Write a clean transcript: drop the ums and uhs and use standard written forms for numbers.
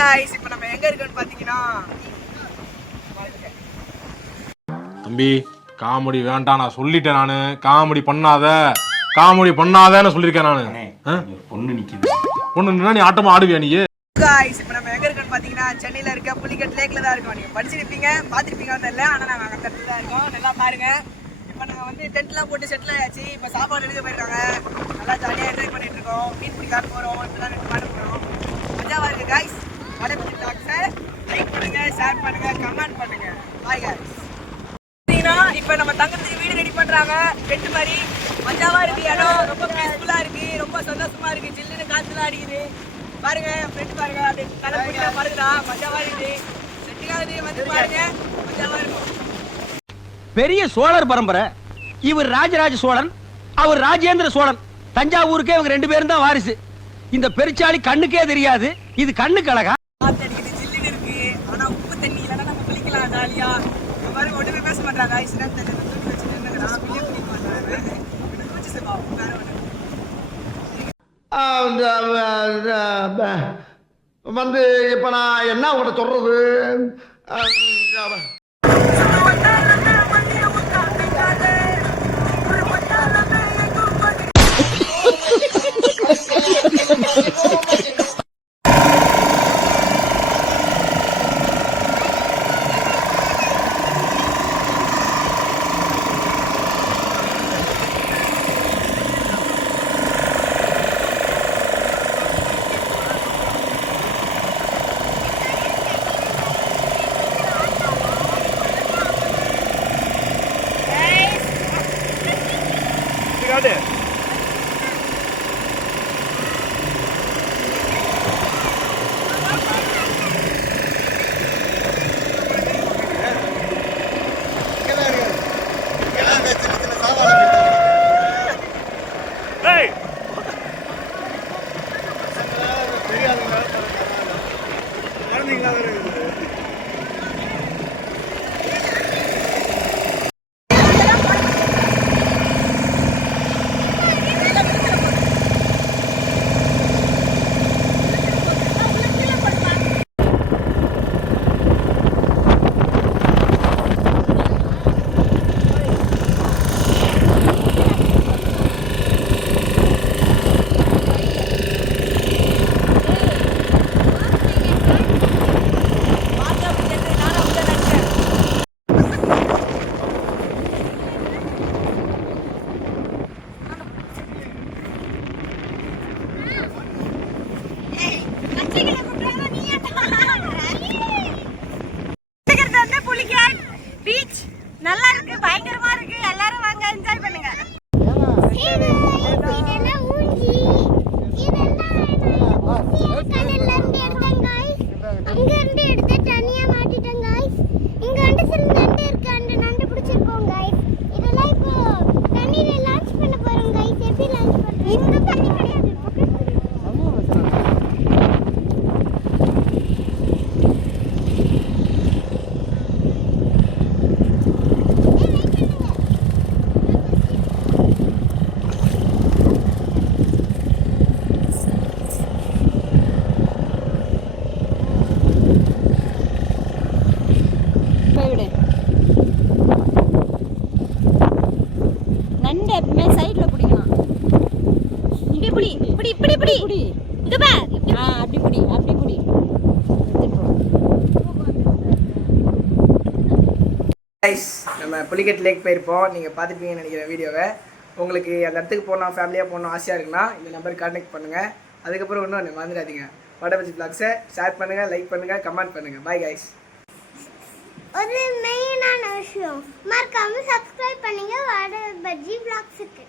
guys இப்போ நம்ம எங்க இருக்கோம்னு பாத்தீங்கன்னா தம்பி காமெடி வேண்டாம் நான் சொல்லிட்டேன் நானு காமெடி பண்ணாதன்னு சொல்லிருக்கேன் நானு பொண்ணு நிக்குது பொண்ணு நீ ஆட்டமா ஆடுவியா நீ गाइस இப்போ நம்ம எங்க இருக்கோம்னு பாத்தீங்கன்னா சென்னையில இருக்க புலிகட் லேக்ல தான் இருக்கோம் நீங்க படிச்சிருப்பீங்க பாத்திருப்பீங்கன்னு தெரியல ஆனா நாங்க அந்த இடத்துல தான் இருக்கோம் நல்லா பாருங்க இப்போ நாங்க வந்து டென்ட்லாம் போட்டு செட்டில் ஆயாச்சு இப்போ சாப்பாடு எடுக்க போயிருக்காங்க நல்லா ஜாலியா என்ஜாய் பண்ணிட்டு இருக்கோம் மீன் பிடிக்காத போறோம் இப்பதான் ரெண்டு மாடு போறோம் மஜாவா இருக்கு गाइस வடபத்தி வ்ளாக்ஸை லைக் பண்ணுங்க ஷேர் பண்ணுங்க கமெண்ட் பண்ணுங்க பாய் गाइस இப்போ நம்ம தங்கத்துக்கு வீடு ரெடி பண்றாங்க டென்ட் மாதிரி மஜாவா இருக்கு இடம் ரொம்ப பீஸ்ஃபுல்லா இருக்கு ரொம்ப சந்தோஷமா இருக்கு ஜில்லுன்னு காத்துலாம் அடிக்குது பாருங்க ஃப்ரெண்ட் பாருங்க அப்படியே தலைமுடியில பாருங்கடா மஜாவா இருக்கு செட்டிங்காவது வந்து பாருங்க மஜாவா இருக்கும் பெரிய சோழர் பரம்பரை இவர் ராஜராஜ சோழன் அவர் ராஜேந்திர சோழன் தஞ்சாவூருக்கே இவங்க ரெண்டு பேரும் தான் வாரிசு இந்த பெருச்சாளி கண்ணுக்கே தெரியாது இது கண்ணுக்கு அழகா காத்து அடிக்குது ஜில்லுன்னு இருக்கு ஆனா உப்பு தண்ணி இல்லைன்னா நம்ம குளிக்கலாம் ஜாலியா இந்த மாதிரி ஒன்றுமே பேச மாட்டாங்க ஐஸ்லாம் தண்ணி தூக்கி வச்சு நின்றுக்கிறா அப்படியே குளிக்க மாட்டாங்க குளிச்சு சேவா வேற வந்து இப்ப நான் என்ன உங்கள்கிட்ட சொல்றது நல்லா இருக்கு பயங்கரமா இருக்கு எல்லாரும் வாங்க என்ஜாய் பண்ணுங்க அங்க இருந்து எடுத்து தனியா மாட்டிட்டேன் गाइस இங்க வந்து சில நண்டு இருக்கு அந்த நண்டு பிடிச்சிருக்கோம் गाइस இதெல்லாம் இப்போ தண்ணியில லான்ச் பண்ண போறோம் गाइस எப்படி லான்ச் பண்றோம் இந்த தண்ணி கிடையாது நண்டு எப்பவுமே சைடுல பிடிக்கலாம் இப்படி புடி இப்படி இப்படி இப்படி புடி இங்க பார் அப்படி புடி அப்படி புடி गाइस நம்ம புலிகட் லேக் போயிருப்போம் நீங்கள் பார்த்துருப்பீங்கன்னு நினைக்கிறேன் வீடியோவை உங்களுக்கு அந்த இடத்துக்கு போகணும் ஃபேமிலியாக போகணும் ஆசையாக இருக்குன்னா இந்த நம்பருக்கு கான்டாக்ட் பண்ணுங்கள் அதுக்கப்புறம் இன்னொன்று மறந்துடாதீங்க வடபஜி வ்ளாக்ஸை ஷேர் பண்ணுங்கள் லைக் பண்ணுங்கள் கமெண்ட் பண்ணுங்கள் பாய் गाइस ஒரு மெயினான விஷயம் மறக்காம சப்ஸ்கிரைப் பண்ணுங்க வடபஜி வ்ளாக்ஸ்க்கு